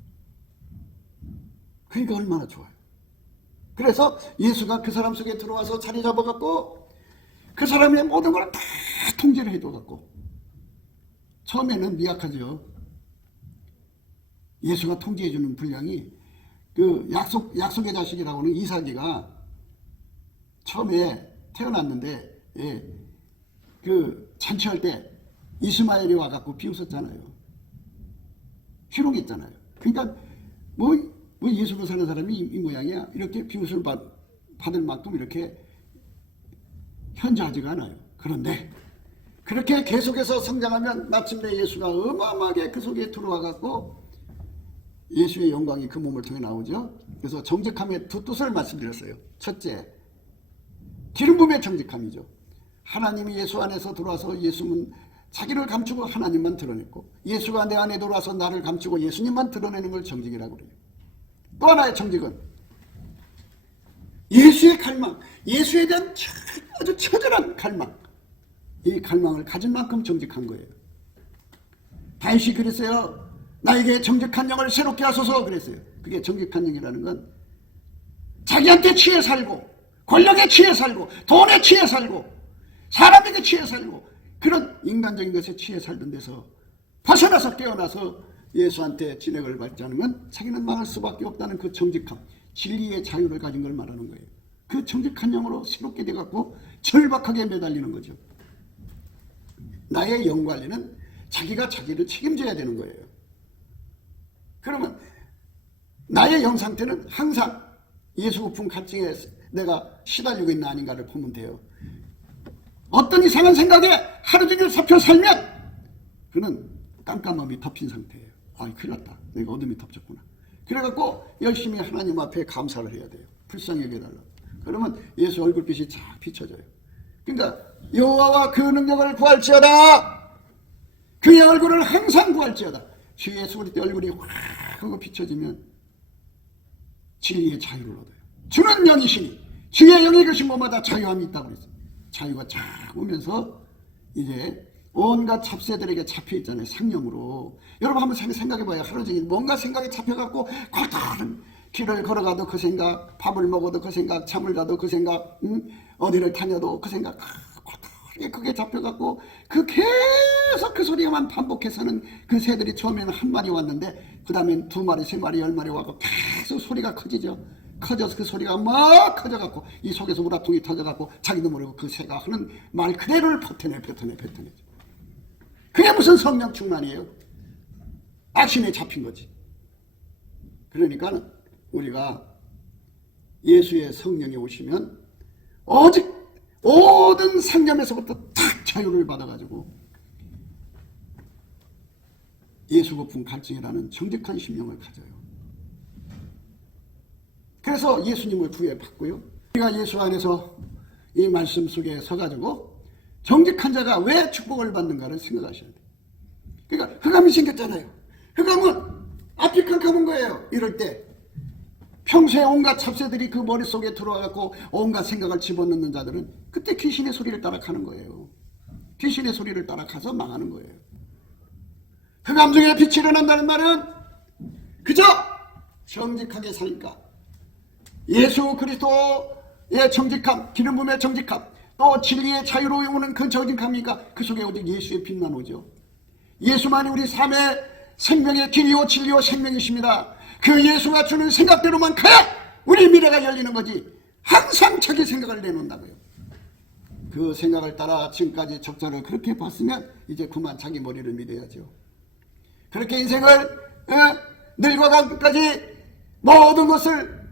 그러니까 얼마나 좋아요. 그래서 예수가 그 사람 속에 들어와서 자리 잡아갖고 그 사람의 모든 걸 다 통제를 해줘갖고, 처음에는 미약하죠. 예수가 통제해주는 분량이, 그 약속의 자식이라고 하는 이삭이가 처음에 태어났는데, 그 잔치할 때 이스마엘이 와갖고 비웃었잖아요. 희롱했잖아요. 그러니까 뭐 예수로 사는 사람이 이 모양이야, 이렇게 비웃을 받을 만큼 이렇게 현저하지가 않아요. 그런데 그렇게 계속해서 성장하면 마침내 예수가 어마어마하게 그 속에 들어와갖고 예수의 영광이 그 몸을 통해 나오죠. 그래서 정직함의 두 뜻을 말씀드렸어요. 첫째, 기름 부음의 정직함이죠. 하나님이 예수 안에서 들어와서 예수는 자기를 감추고 하나님만 드러냈고, 예수가 내 안에 들어와서 나를 감추고 예수님만 드러내는 걸 정직이라고 그래요. 또 하나의 정직은 예수의 갈망, 예수에 대한 아주 처절한 갈망, 이 갈망을 가진 만큼 정직한 거예요. 다윗이 그랬어요. 나에게 정직한 영을 새롭게 하소서 그랬어요. 그게 정직한 영이라는 건 자기한테 취해 살고, 권력에 취해 살고, 돈에 취해 살고, 사람에게 취해 살고, 그런 인간적인 것에 취해 살던 데서 벗어나서 깨어나서 예수한테 진액을 받지 않으면 자기는 망할 수밖에 없다는 그 정직함, 진리의 자유를 가진 걸 말하는 거예요. 그 정직한 영으로 새롭게 돼갖고 절박하게 매달리는 거죠. 나의 영 관리는 자기가 자기를 책임져야 되는 거예요. 그러면 나의 영 상태는 항상 예수 거품 갈증에 내가 시달리고 있나 아닌가를 보면 돼요. 어떤 이상한 생각에 하루 종일 잡혀 살면 그는 깜깜함이 덮인 상태예요. 아, 큰일 났다. 내가 어둠이 덮쳤구나. 그래갖고 열심히 하나님 앞에 감사를 해야 돼요. 불쌍히 여겨달라. 그러면 예수 얼굴빛이 쫙 비춰져요. 그러니까 여호와와 그 능력을 구할지어다. 그의 얼굴을 항상 구할지어다. 주 예수 그리스도의 얼굴이 확 하고 비춰지면 진리의 자유를 얻어요. 주는 영이시니 주의 영이 계신 곳마다 자유함이 있다고 그랬어요. 자유가 쫙 오면서 이제 온갖 잡새들에게 잡혀있잖아요. 상념으로. 여러분 한번 생각해봐요. 하루 종일 뭔가 생각이 잡혀갖고 골똘한 길을 걸어가도 그 생각, 밥을 먹어도 그 생각, 잠을 자도 그 생각, 어디를 다녀도 그 생각, 골똘하게 그게 잡혀갖고 그 계속 그 소리만 반복해서는 그 새들이 처음에는 한 마리 왔는데 그 다음엔 두 마리, 세 마리, 10마리 와서 계속 소리가 커지죠. 커져서 그 소리가 막 커져갖고 이 속에서 우라통이 터져갖고 자기도 모르고 그 새가 하는 말 그대로를 뱉어내죠. 그게 무슨 성령 충만이에요? 악신에 잡힌 거지. 그러니까 우리가 예수의 성령이 오시면 오직 모든 상념에서부터 탁 자유를 받아가지고 예수 거품 갈증이라는 정직한 심령을 가져요. 그래서 예수님을 구해받고요. 우리가 예수 안에서 이 말씀 속에 서가지고 정직한 자가 왜 축복을 받는가를 생각하셔야 돼요. 그러니까 흑암이 생겼잖아요. 흑암은 앞이 깜깜한 거예요. 이럴 때 평소에 온갖 잡새들이 그 머릿속에 들어와갖고 온갖 생각을 집어넣는 자들은 그때 귀신의 소리를 따라가는 거예요. 귀신의 소리를 따라가서 망하는 거예요. 흑암 중에 빛이 일어난다는 말은 그저 정직하게 사니까 예수 그리스도의 정직함, 기름 부음의 정직함, 또 진리의 자유로 오는 그 정직함이니까 그 속에 오직 예수의 빛만 오죠. 예수만이 우리 삶의 생명의 길이요 진리요 생명이십니다. 그 예수가 주는 생각대로만 가야 우리 미래가 열리는 거지. 항상 자기 생각을 내놓는다고요. 그 생각을 따라 지금까지 적자를 그렇게 봤으면 이제 그만 자기 머리를 믿어야죠. 그렇게 인생을 늙어가기까지 모든 것을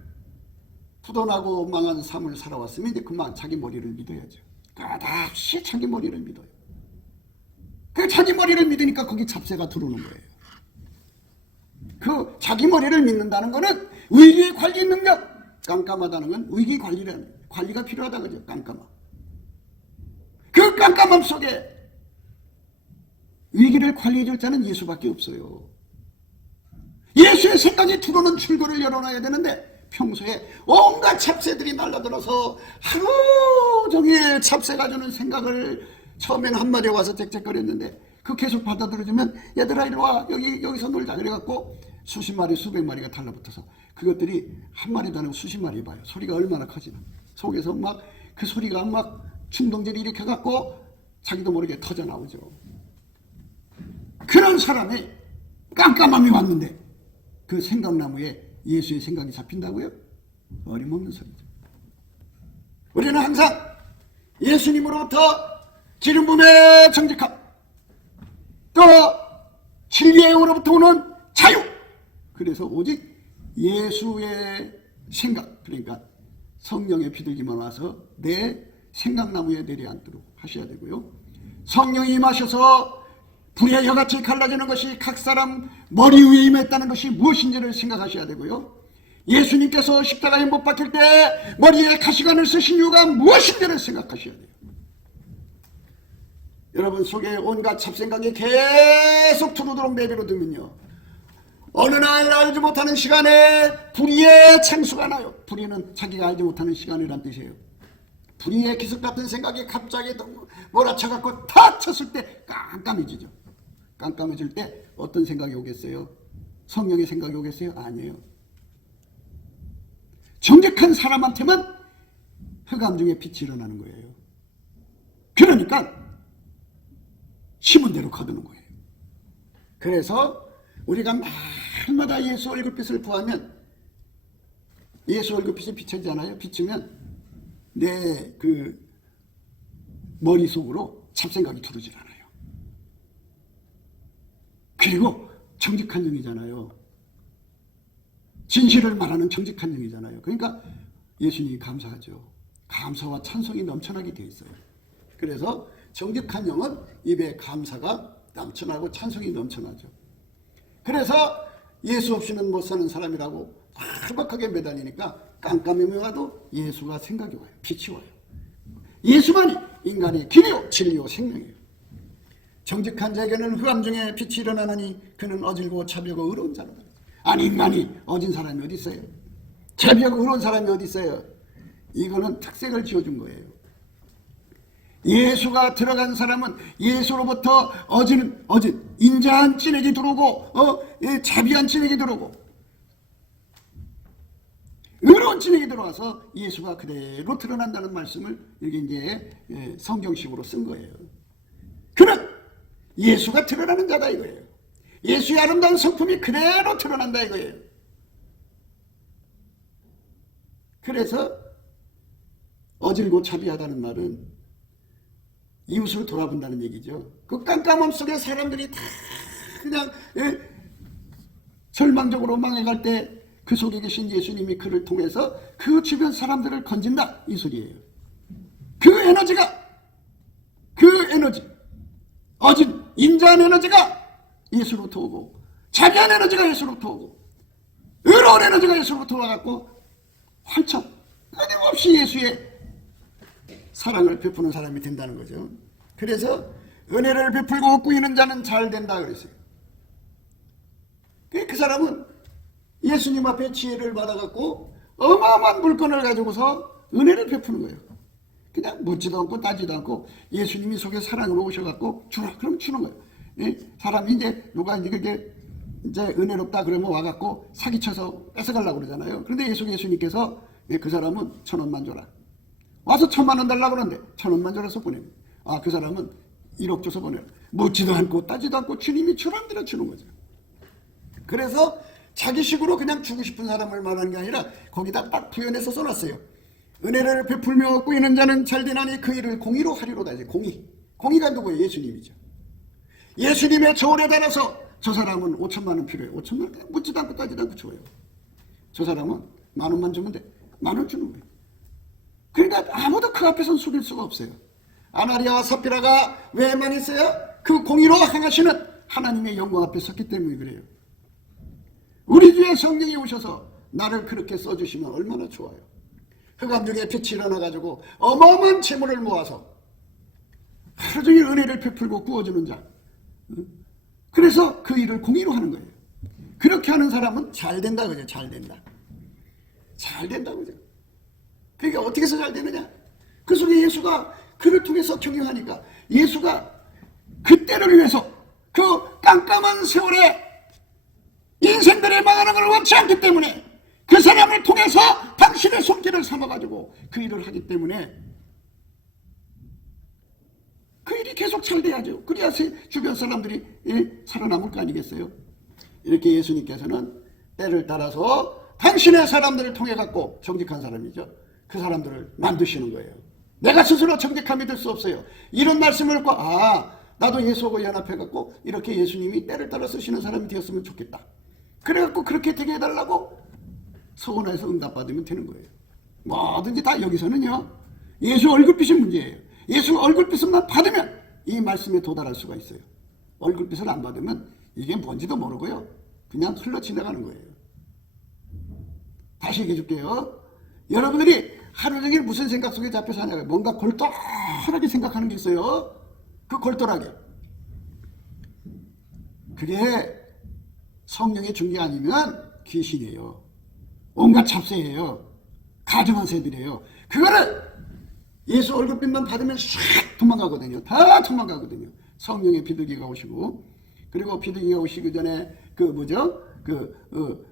부도나고 망한 삶을 살아왔으면 이제 그만 자기 머리를 믿어야죠. 끝없이 자기 머리를 믿어요. 그 자기 머리를 믿으니까 거기 잡새가 들어오는 거예요. 그 자기 머리를 믿는다는 거는 위기 관리 능력, 깜깜하다는 건 위기 관리가 필요하다 그죠. 깜깜함. 그 깜깜함 속에 위기를 관리해 줄 자는 예수밖에 없어요. 예수의 생각이 들어오는 출구를 열어놔야 되는데 평소에 온갖 잡새들이 날라들어서 하루 종일 잡새가 주는 생각을 처음에는 한마디에 와서 짹짹거렸는데 그 계속 받아들여주면 얘들아 이리 와 여기서 놀자 그래갖고 수십 마리 수백 마리가 달라붙어서 그것들이 한 마리도 아니고 수십 마리 봐요. 소리가 얼마나 커지나. 속에서 막 그 소리가 막 충동질을 일으켜갖고 자기도 모르게 터져나오죠. 그런 사람이 깜깜함이 왔는데 그 생각나무에 예수의 생각이 잡힌다고요? 어림없는 소리죠. 우리는 항상 예수님으로부터 기름 부음의 정직함, 또 진리로부터 오는 자유, 그래서 오직 예수의 생각, 그러니까 성령의 비둘기만 와서 내 생각나무에 내려앉도록 하셔야 되고요. 성령이 임하셔서 불의 여같이 갈라지는 것이 각 사람 머리 위에 임했다는 것이 무엇인지를 생각하셔야 되고요. 예수님께서 십자가에 못 박힐 때 머리에 가시관을 쓰신 이유가 무엇인지를 생각하셔야 돼요. 여러분 속에 온갖 잡생각이 계속 들어오도록 내버려두면요, 어느 날 알지 못하는 시간에 불의의 창수가 나요. 불의는 자기가 알지 못하는 시간이란 뜻이에요. 불의의 기습 같은 생각이 갑자기 몰아쳐갖고 탁 쳤을 때 깜깜해지죠. 깜깜해질 때 어떤 생각이 오겠어요? 성령의 생각이 오겠어요? 아니에요. 정직한 사람한테만 흑암 중에 빛이 일어나는 거예요. 그러니까 심은 대로 거두는 거예요. 그래서 우리가 날마다 예수 얼굴빛을 구하면 예수 얼굴빛이 비춰지잖아요. 비추면 내 그 머릿속으로 잡생각이 들어오질 않아요. 그리고 정직한 영이잖아요. 진실을 말하는 정직한 영이잖아요. 그러니까 예수님이 감사하죠. 감사와 찬송이 넘쳐나게 돼 있어요. 그래서 정직한 영은 입에 감사가 넘쳐나고 찬송이 넘쳐나죠. 그래서 예수 없이는 못 사는 사람이라고 바박하게 매달리니까 깜깜함이 와도 예수가 생각이 와요. 빛이 와요. 예수만이 인간의 길이요 진리요 생명이에요. 정직한 자에게는 흑암 중에 빛이 일어나느니 그는 어질고 자비하고 의로운 자라. 아니 인간이 어진 사람이 어디 있어요? 자비하고 의로운 사람이 어디 있어요? 이거는 특색을 지어준 거예요. 예수가 들어간 사람은 예수로부터 어진 인자한 찐액이 들어오고 자비한 찐액이 들어오고 의로운 찐액이 들어와서 예수가 그대로 드러난다는 말씀을 여기 이제 성경식으로 쓴 거예요. 그는 예수가 드러나는 자다 이거예요. 예수의 아름다운 성품이 그대로 드러난다 이거예요. 그래서 어질고 자비하다는 말은 이웃을 돌아본다는 얘기죠. 그 깜깜함 속에 사람들이 다 그냥 절망적으로 망해갈 때 그 속에 계신 예수님이 그를 통해서 그 주변 사람들을 건진다, 이 소리예요. 그 에너지 어진 인자한 에너지가 예수로부터 오고, 자비한 에너지가 예수로부터 오고, 의로운 에너지가 예수로부터 와갖고 활짝 끊임없이 예수의 사랑을 베푸는 사람이 된다는 거죠. 그래서 은혜를 베풀고 꾸이는 자는 잘 된다 그랬어요. 그 사람은 예수님 앞에 지혜를 받아갖고 어마어마한 물건을 가지고서 은혜를 베푸는 거예요. 그냥 묻지도 않고 따지도 않고 예수님이 속에 사랑으로 오셔갖고 주라 그럼 주는 거예요. 예? 사람이 이제 누가 이제 은혜롭다 그러면 와갖고 사기쳐서 뺏어가려고 그러잖아요. 그런데 예수님께서 그 사람은 1,000원만 줘라. 와서 1,000만 원 달라고 그러는데 1,000원만 줘서 보내요. 아, 그 사람은 1억 줘서 보내요. 묻지도 않고 따지도 않고 주님이 주란 대로 주는 거죠. 그래서 자기식으로 그냥 주고 싶은 사람을 말하는 게 아니라 거기다 딱 표현해서 써놨어요. 은혜를 베풀며 꾸이는 자는 잘되나니 그 일을 공의로 하리로다. 이제 공의가 누구예요? 예수님이죠. 예수님의 저울에 달아서 저 사람은 5천만 원 필요해요. 5천만 원 그냥 묻지도 않고 따지도 않고 줘요. 저 사람은 10,000원만 주면 돼. 10,000원 주는 거예요. 그러니까 아무도 그 앞에서는 속일 수가 없어요. 아나리아와 삽비라가 왜 망했어요? 그 공의로 행하시는 하나님의 영광 앞에 섰기 때문에 그래요. 우리 주에 성령이 오셔서 나를 그렇게 써주시면 얼마나 좋아요. 흑암 중에 빛이 일어나가지고 어마어마한 재물을 모아서 하루 종일 은혜를 베풀고 구워주는 자. 그래서 그 일을 공의로 하는 거예요. 그렇게 하는 사람은 잘 된다 그죠? 잘 된다. 잘 된다 그죠? 그게 어떻게 해서 잘 되느냐? 그 속에 예수가 그를 통해서 경영하니까 예수가 그때를 위해서 그 깜깜한 세월에 인생들이 망하는 걸 원치 않기 때문에 그 사람을 통해서 당신의 손길을 삼아가지고 그 일을 하기 때문에 그 일이 계속 잘 돼야죠. 그래야 주변 사람들이 살아남을 거 아니겠어요? 이렇게 예수님께서는 때를 따라서 당신의 사람들을 통해 갖고 정직한 사람이죠. 그 사람들을 만드시는 거예요. 내가 스스로 정직함이 될 수 없어요. 이런 말씀을 듣고 나도 예수하고 연합해 갖고 이렇게 예수님이 때를 따라 쓰시는 사람이 되었으면 좋겠다. 그래갖고 그렇게 되게 해달라고 서원해서 응답받으면 되는 거예요. 뭐든지 다 여기서는요, 예수 얼굴빛이 문제예요. 예수 얼굴빛만 받으면 이 말씀에 도달할 수가 있어요. 얼굴빛을 안 받으면 이게 뭔지도 모르고요, 그냥 흘러 지나가는 거예요. 다시 얘기해 줄게요. 여러분들이 하루 종일 무슨 생각 속에 잡혀 사냐고요. 뭔가 골똘하게 생각하는 게 있어요. 그 골똘하게, 그게 성령의 중개 아니면 귀신이에요. 온갖 잡새예요. 가증한 새들이에요. 그거를 예수 얼굴빛만 받으면 샥 도망가거든요. 다 도망가거든요. 성령의 비둘기가 오시고, 그리고 비둘기가 오시기 전에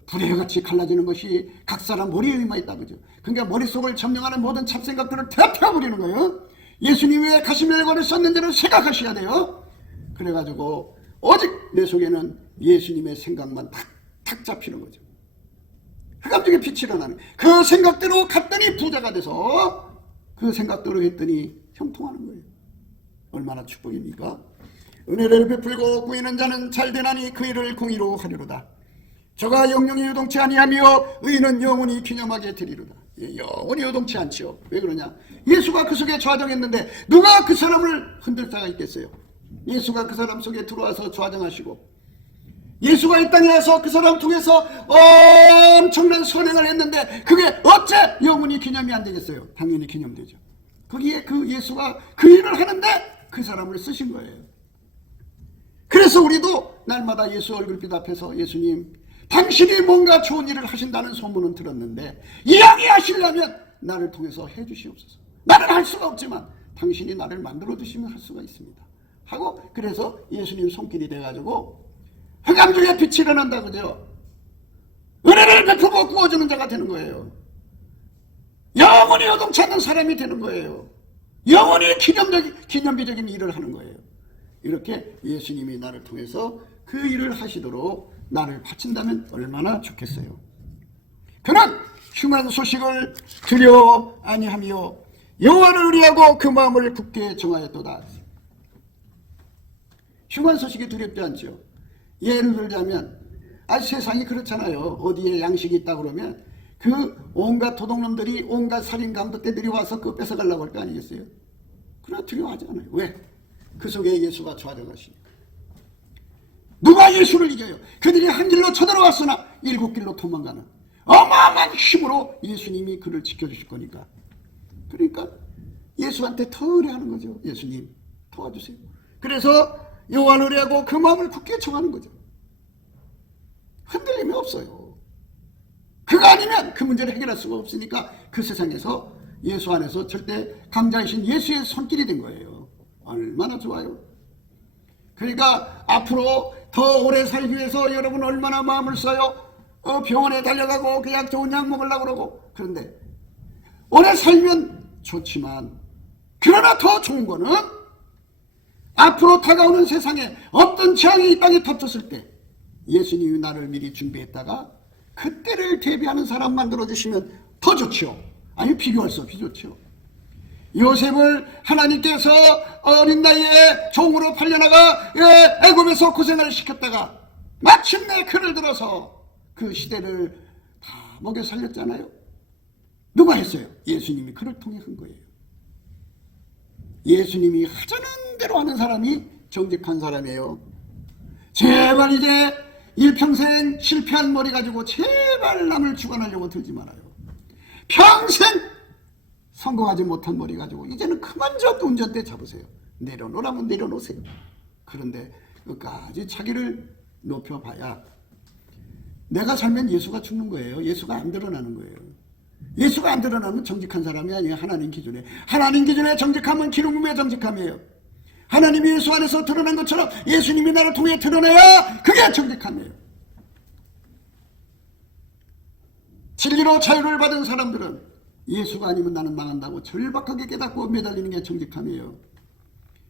불의 같이 갈라지는 것이 각 사람 머리에 임하 있다 그죠. 그러니까 머릿속을 점령하는 모든 잡생각들을 대표해버리는 거예요. 예수님이 왜 가시멜건을 썼는지를 생각하셔야 돼요. 그래가지고 오직 내 속에는 예수님의 생각만 탁 잡히는 거죠. 흑암 중에 빛이 일어나는 그 생각대로 갔더니 부자가 돼서 그 생각대로 했더니 형통하는 거예요. 얼마나 축복입니까? 은혜를 베풀고 꾸이는 자는 잘되나니 그 일을 공의로 하리로다. 저가 영영이 요동치 아니하며 의인은 영원히 기념하게 되리로다. 영원히 요동치 않지요. 왜 그러냐? 예수가 그 속에 좌정했는데 누가 그 사람을 흔들 자가 있겠어요? 예수가 그 사람 속에 들어와서 좌정하시고, 예수가 이 땅에 와서 그 사람 통해서 엄청난 선행을 했는데 그게 어째 영원히 기념이 안 되겠어요? 당연히 기념되죠. 거기에 그 예수가 그 일을 하는데 그 사람을 쓰신 거예요. 그래서 우리도 날마다 예수 얼굴빛 앞에서 예수님, 당신이 뭔가 좋은 일을 하신다는 소문은 들었는데 이야기하시려면 나를 통해서 해주시옵소서. 나는 할 수가 없지만 당신이 나를 만들어 주시면 할 수가 있습니다 하고, 그래서 예수님 손길이 돼가지고 흑암 중에 빛이 일어난다 그죠. 은혜를 베풀고 구워주는 자가 되는 거예요. 영원히 요동치 않는 사람이 되는 거예요. 영원히 기념비적인 일을 하는 거예요. 이렇게 예수님이 나를 통해서 그 일을 하시도록 나를 바친다면 얼마나 좋겠어요. 그는 흉한 소식을 두려워 아니하며 여호와를 의뢰하고 그 마음을 굳게 정하였도다. 흉한 소식이 두렵지 않죠. 예를 들자면 세상이 그렇잖아요. 어디에 양식이 있다 그러면 그 온갖 도둑놈들이 온갖 살인 강도떼들이 와서 그거 뺏어가려고 할 거 아니겠어요? 그러나 두려워하지 않아요. 왜? 그 속에 예수가 좌져 가시니까. 누가 예수를 이겨요? 그들이 한 길로 쳐들어왔으나 일곱 길로 도망가는 어마어마한 힘으로 예수님이 그를 지켜주실 거니까. 그러니까 예수한테 더 의뢰하는 거죠. 예수님 도와주세요. 그래서 요한 의뢰하고 그 마음을 굳게 청하는 거죠. 흔들림이 없어요. 그가 아니면 그 문제를 해결할 수가 없으니까 그 세상에서 예수 안에서 절대 강자이신 예수의 손길이 된 거예요. 얼마나 좋아요. 그러니까 앞으로 더 오래 살기 위해서 여러분 얼마나 마음을 써요. 병원에 달려가고 그 약 좋은 약 먹으려고 그러고. 그런데 오래 살면 좋지만 그러나 더 좋은 거는 앞으로 다가오는 세상에 어떤 재앙이 이 땅에 덮쳤을 때 예수님이 나를 미리 준비했다가 그때를 대비하는 사람 만들어주시면 더 좋죠. 아니 비교할 수 없이 좋죠. 요셉을 하나님께서 어린 나이에 종으로 팔려나가 애굽에서 고생을 시켰다가 마침내 그를 들어서 그 시대를 다 먹여 살렸잖아요. 누가 했어요? 예수님이 그를 통해 한 거예요. 예수님이 하자는 대로 하는 사람이 정직한 사람이에요. 제발 이제 일평생 실패한 머리 가지고 제발 남을 주관하려고 들지 말아요. 평생 성공하지 못한 머리 가지고 이제는 그만 좀 운전대 잡으세요. 내려놓으라면 내려놓으세요. 그런데 끝까지 자기를 높여봐야 내가 살면 예수가 죽는 거예요. 예수가 안 드러나는 거예요. 예수가 안 드러나면 정직한 사람이 아니에요. 하나님 기준에. 하나님 기준에 정직함은 기름부의 정직함이에요. 하나님이 예수 안에서 드러난 것처럼 예수님이 나를 통해 드러내야 그게 정직함이에요. 진리로 자유를 받은 사람들은 예수가 아니면 나는 망한다고 절박하게 깨닫고 매달리는 게 정직함이에요.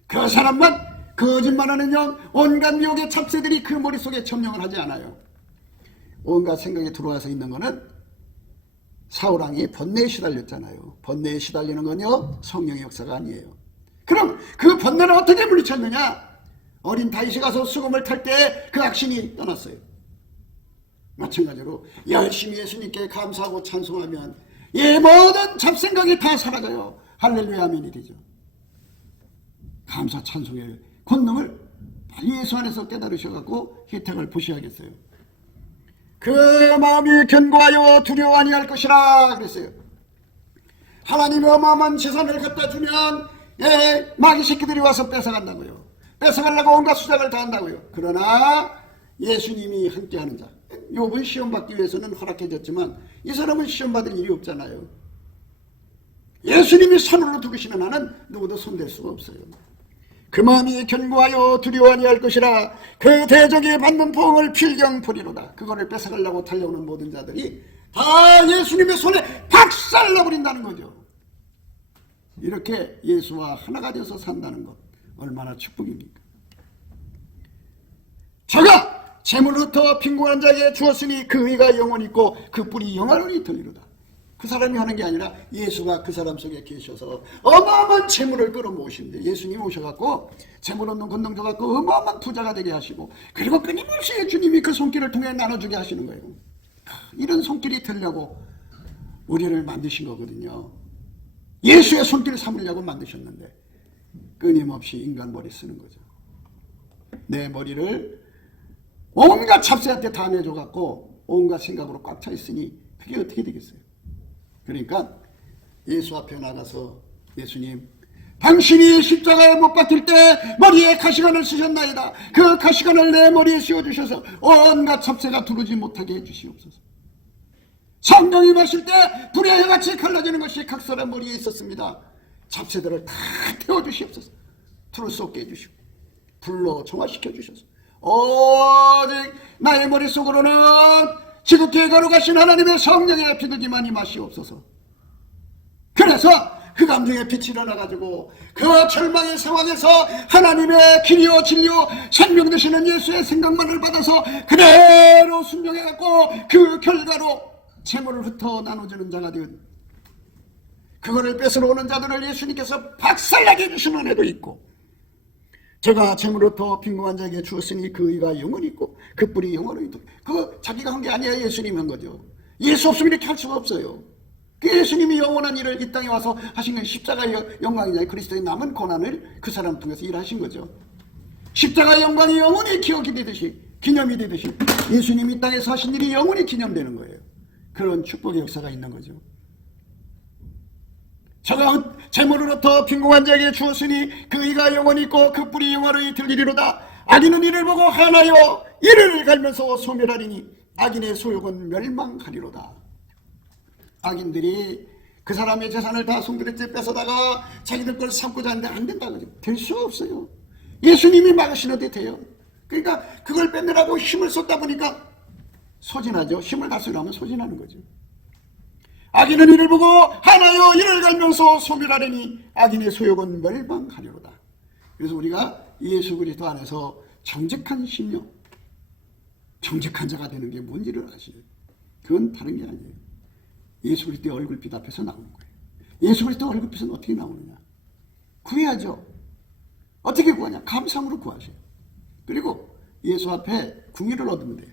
그 사람만 거짓말하는 영, 온갖 미혹의 잡새들이 그 머릿속에 점령을 하지 않아요. 온갖 생각이 들어와서 있는 거는 사울왕이 번뇌에 시달렸잖아요. 번뇌에 시달리는 건요 성령의 역사가 아니에요. 그럼 그 번뇌를 어떻게 물리쳤느냐? 어린 다윗이 가서 수금을 탈 때 그 악신이 떠났어요. 마찬가지로 열심히 예수님께 감사하고 찬송하면 이 모든 잡생각이 다 사라져요. 할렐루야 아멘이 되죠. 감사 찬송의 권능을 예수 안에서 깨달으셔갖고 혜택을 보셔야겠어요. 그 마음이 견고하여 두려워 아니할 것이라 그랬어요. 하나님이 어마어마한 재산을 갖다 주면 마귀 새끼들이 와서 뺏어간다고요. 뺏어가려고 온갖 수작을 다 한다고요. 그러나 예수님이 함께하는 자, 욥은 시험받기 위해서는 허락해줬지만 이 사람은 시험받을 일이 없잖아요. 예수님이 선으로 두시는 한은 누구도 손댈 수가 없어요. 그 마음이 견고하여 두려워 아니할 것이라 그 대적이 받는 보응을 필경 보리로다. 그거를 뺏어가려고 달려오는 모든 자들이 다 예수님의 손에 박살나버린다는 거죠. 이렇게 예수와 하나가 되어서 산다는 것 얼마나 축복입니까? 저가 재물로부터 빈곤한 자에게 주었으니 그 의가 영원히 있고 그 뿔이 영원히 있으리로다. 그 사람이 하는 게 아니라 예수가 그 사람 속에 계셔서 어마어마한 재물을 끌어모으시는데 예수님이 오셔갖고 재물 없는 건능 줘갖고 어마어마한 부자가 되게 하시고 그리고 끊임없이 주님이 그 손길을 통해 나눠주게 하시는 거예요. 이런 손길이 되려고 우리를 만드신 거거든요. 예수의 손길을 삼으려고 만드셨는데 끊임없이 인간 머리 쓰는 거죠. 내 머리를 온갖 잡새한테 다 내줘갖고 온갖 생각으로 꽉 차 있으니 그게 어떻게 되겠어요? 그러니까 예수 앞에 나가서 예수님 당신이 십자가에 못 박힐 때 머리에 가시관을 쓰셨나이다. 그 가시관을 내 머리에 씌워주셔서 온갖 잡새가 두르지 못하게 해주시옵소서. 성령이 마실 때 불의 해같이 갈라지는 것이 각 사람 머리에 있었습니다. 잡새들을 다 태워주시옵소서. 두를 수 없게 해주시고 불로 정화시켜 주셔서 오직 나의 머릿속으로는 지극히 거룩하신 하나님의 성령의 비둘기만이 마시옵소서. 그래서 그 감정의 빛이 일어나가지고 그 절망의 상황에서 하나님의 길이요 진리요 생명 되시는 예수의 생각만을 받아서 그대로 순종해갖고 그 결과로 재물을 흩어 나눠주는 자가 되은 그거를 뺏으러 오는 자들을 예수님께서 박살나게 해주시는 은혜도 있고 제가 재물로부터 빈궁한 자에게 주었으니 그 의가 영원히 있고 그 뿔이 영원히 있도록. 그거 자기가 한 게 아니야. 예수님이 한 거죠. 예수 없으면 이렇게 할 수가 없어요. 그 예수님이 영원한 일을 이 땅에 와서 하신 건 십자가의 영광이냐, 그리스도의 남은 고난을 그 사람 통해서 일하신 거죠. 십자가의 영광이 영원히 기억이 되듯이, 기념이 되듯이 예수님이 이 땅에서 하신 일이 영원히 기념되는 거예요. 그런 축복의 역사가 있는 거죠. 저가 재물로부터 빈궁한 자에게 주었으니 그 의가 영원히 있고 그 뿔이 영원히 들리리로다. 악인은 이를 보고 하나여 이를 갈면서 소멸하리니 악인의 소욕은 멸망하리로다. 악인들이 그 사람의 재산을 다 송두리째 뺏어다가 자기들 걸 삼고자 하는데 안 된다 그죠. 될 수 없어요. 예수님이 막으시는데 돼요. 그러니까 그걸 뺏느라고 힘을 쏟다 보니까 소진하죠. 힘을 다 쓰려면 소진하는 거죠. 악인은 이를 보고 하나여 이를 갈면서 소멸하려니 악인의 소욕은 멸망하리로다. 그래서 우리가 예수 그리스도 안에서 정직한 심령, 정직한 자가 되는 게 뭔지를 아시죠. 그건 다른 게 아니에요. 예수 그리스도의 얼굴빛 앞에서 나오는 거예요. 예수 그리스도 얼굴빛은 어떻게 나오느냐? 구해야죠. 어떻게 구하냐? 감상으로 구하세요. 그리고 예수 앞에 궁의를 얻으면 돼요.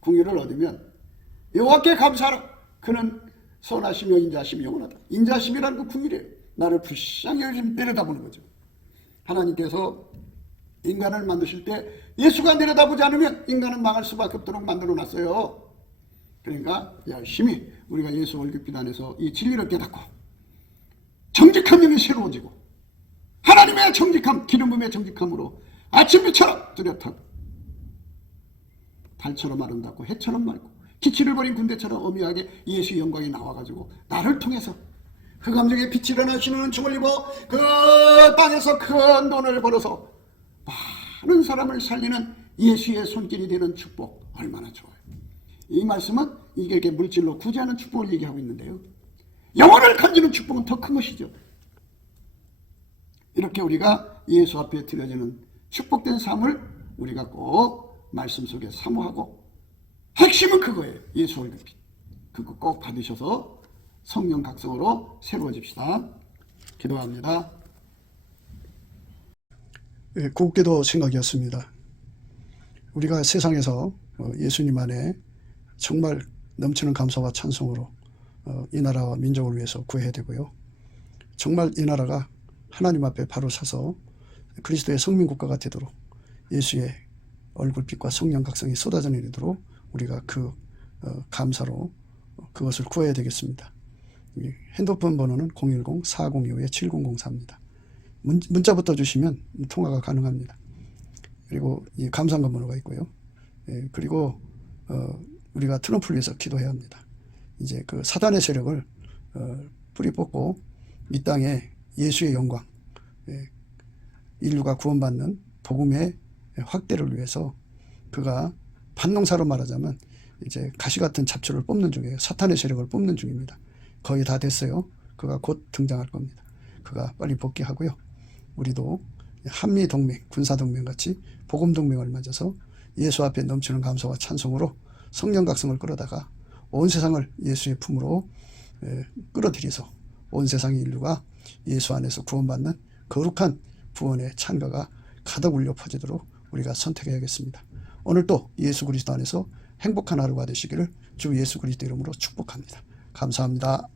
궁의를 얻으면 여호와께 감사하라. 그는 선하시며 인자하시며 영원하다. 인자하심이라는 그 궁의래요. 나를 불쌍히 내려다보는 거죠. 하나님께서 인간을 만드실 때 예수가 내려다보지 않으면 인간은 망할 수밖에 없도록 만들어놨어요. 그러니까 열심히 우리가 예수 얼굴빛 안에서 이 진리를 깨닫고 정직한 영이 새로워지고 하나님의 정직함, 기름 부음의 정직함으로 아침비처럼 뚜렷하고 달처럼 아름답고 해처럼 맑고 기치를 버린 군대처럼 엄미하게 예수의 영광이 나와가지고 나를 통해서 그 감정에 빛이 일어나시는 춤을 입어 그 땅에서 큰 돈을 벌어서 많은 사람을 살리는 예수의 손길이 되는 축복, 얼마나 좋아요. 이 말씀은 이게 이렇게 물질로 구제하는 축복을 얘기하고 있는데요, 영혼을 건지는 축복은 더 큰 것이죠. 이렇게 우리가 예수 앞에 드려지는 축복된 삶을 우리가 꼭 말씀 속에 사모하고, 핵심은 그거예요. 예수 얼굴빛. 그거 꼭 받으셔서 성령 각성으로 새로워집시다. 기도합니다. 예, 곱게도 생각이었습니다. 우리가 세상에서 예수님 안에 정말 넘치는 감사와 찬송으로 이 나라와 민족을 위해서 구해야 되고요. 정말 이 나라가 하나님 앞에 바로 서서 그리스도의 성민국가가 되도록 예수의 얼굴빛과 성령 각성이 쏟아져 내리도록 우리가 그 감사로 그것을 구해야 되겠습니다. 핸드폰 번호는 010-4025-7004입니다. 문자부터 주시면 통화가 가능합니다. 그리고 이 감사한금 번호가 있고요. 그리고 우리가 트럼프를 위해서 기도해야 합니다. 이제 그 사단의 세력을 뿌리 뽑고 이 땅에 예수의 영광, 인류가 구원받는 복음의 확대를 위해서 그가 반농사로 말하자면 이제 가시 같은 잡초를 뽑는 중이에요. 사탄의 세력을 뽑는 중입니다. 거의 다 됐어요. 그가 곧 등장할 겁니다. 그가 빨리 복귀하고요. 우리도 한미동맹, 군사동맹 같이 복음동맹을 맺어서 예수 앞에 넘치는 감사와 찬송으로 성령 각성을 끌어다가 온 세상을 예수의 품으로 끌어들여서 온 세상의 인류가 예수 안에서 구원받는 거룩한 구원의 찬가가 가득 울려 퍼지도록 우리가 선택해야겠습니다. 오늘도 예수 그리스도 안에서 행복한 하루가 되시기를 주 예수 그리스도 이름으로 축복합니다. 감사합니다.